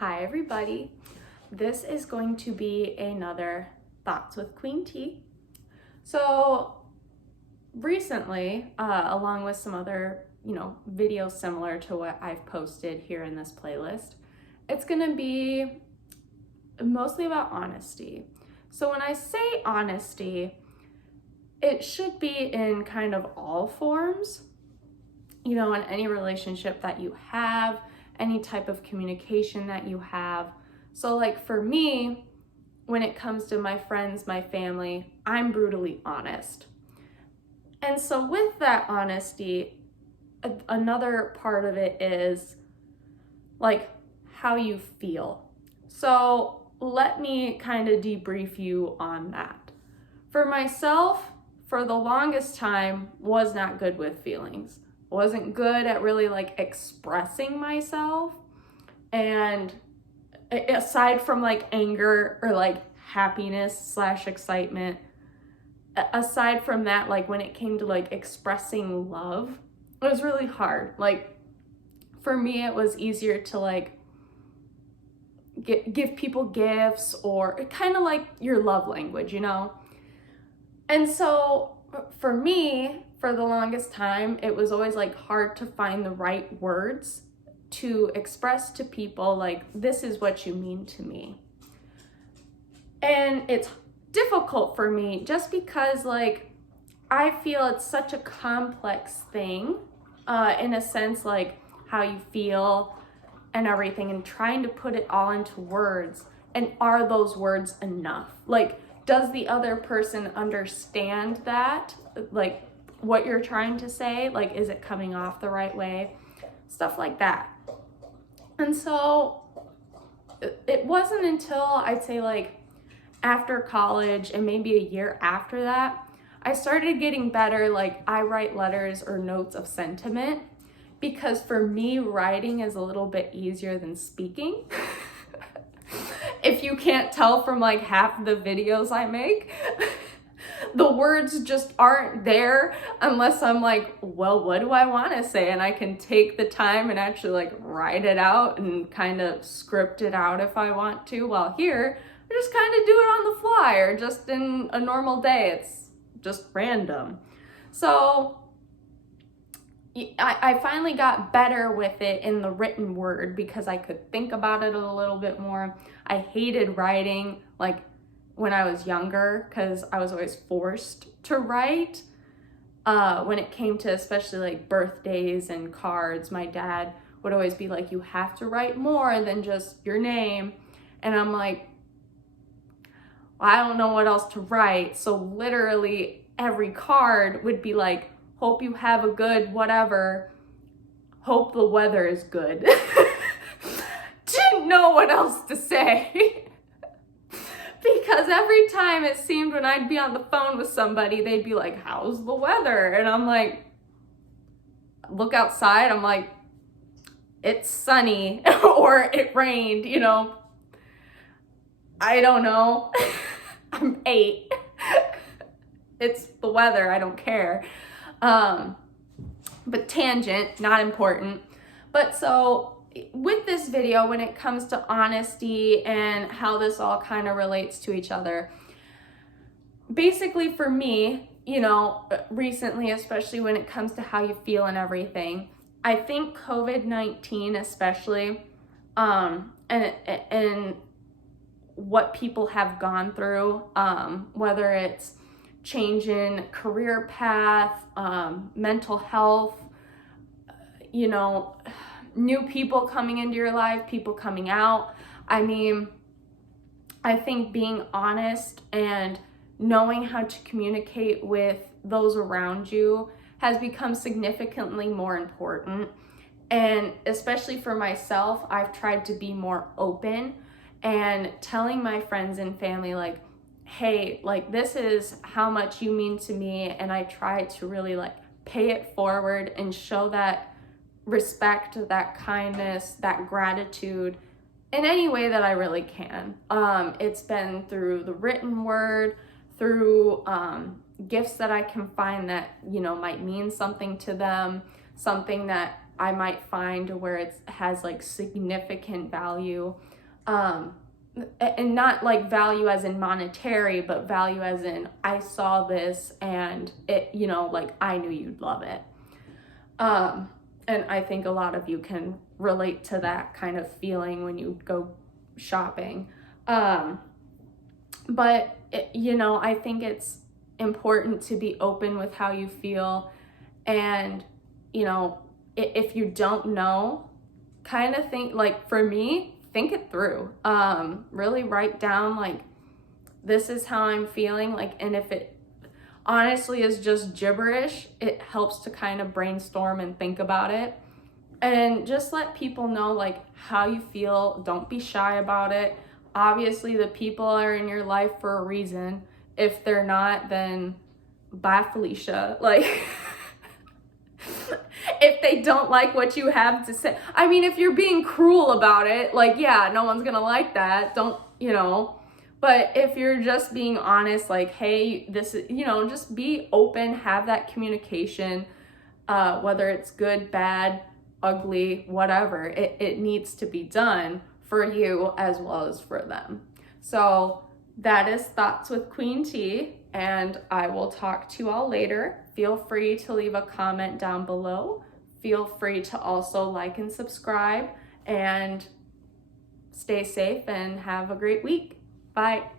Hi everybody. This is going to be another Thoughts with Queen T. So recently, along with some other, videos similar to what I've posted here in this playlist, it's gonna be mostly about honesty. So when I say honesty, it should be in kind of all forms, in any relationship that you have, any type of communication that you have. So like for me, when it comes to my friends, my family, I'm brutally honest. And so with that honesty, another part of it is like how you feel. So let me kind of debrief you on that. For myself, for the longest time, was not good with feelings. Wasn't good at really like expressing myself. And aside from like anger or like happiness / excitement, aside from that, like when it came to like expressing love, it was really hard. Like for me, it was easier to like give people gifts or kind of like your love language, And so for me, for the longest time, it was always like hard to find the right words to express to people like, this is what you mean to me. And it's difficult for me just because like I feel it's such a complex thing, in a sense, like how you feel and everything, and trying to put it all into words. And are those words enough? Like, does the other person understand that? Like, what you're trying to say? Like, is it coming off the right way? Stuff like that. And so it wasn't until I'd say like after college and maybe a year after that, I started getting better. Like I write letters or notes of sentiment because for me, writing is a little bit easier than speaking. If you can't tell from like half the videos I make, the words just aren't there unless I'm like, well, what do I want to say? And I can take the time and actually like write it out and kind of script it out if I want to. While here, I just kind of do it on the fly, or just in a normal day. It's just random. So I finally got better with it in the written word because I could think about it a little bit more. I hated writing like when I was younger because I was always forced to write. When it came to especially like birthdays and cards, my dad would always be like, you have to write more than just your name. And I'm like, I don't know what else to write. So literally every card would be like, hope you have a good whatever, hope the weather is good. Didn't know what else to say. Because every time it seemed when I'd be on the phone with somebody, they'd be like, how's the weather? And I'm like, look outside, I'm like, it's sunny or it rained, I don't know. I'm 8. It's the weather, I don't care. But tangent, not important. But so with this video, when it comes to honesty and how this all kind of relates to each other, basically for me, recently, especially when it comes to how you feel and everything, I think COVID-19 especially, and what people have gone through, whether it's change in career path, mental health, new people coming into your life, people coming out. I mean, I think being honest and knowing how to communicate with those around you has become significantly more important. And especially for myself, I've tried to be more open and telling my friends and family like, hey, like this is how much you mean to me. And I try to really like pay it forward and show that respect, that kindness, that gratitude in any way that I really can. It's been through the written word, through gifts that I can find that, might mean something to them, something that I might find where it has like significant value, and not like value as in monetary, but value as in I saw this and it, you know, like I knew you'd love it. And I think a lot of you can relate to that kind of feeling when you go shopping. But you know, I think it's important to be open with how you feel, and you know, if you don't know, kind of think, like for me, think it through. Really write down like, this is how I'm feeling, like, and if it honestly is just gibberish, it helps to kind of brainstorm and think about it, and just let people know like how you feel. Don't be shy about it. Obviously the people are in your life for a reason. If they're not, then bye, Felicia. Like if they don't like what you have to say, I mean, if you're being cruel about it, like, yeah, no one's gonna like that. Don't, you know, but if you're just being honest, like, hey, this is, you know, just be open, have that communication, whether it's good, bad, ugly, whatever, it needs to be done for you as well as for them. So that is Thoughts with Queen T, and I will talk to you all later. Feel free to leave a comment down below. Feel free to also like and subscribe, and stay safe and have a great week. Bye.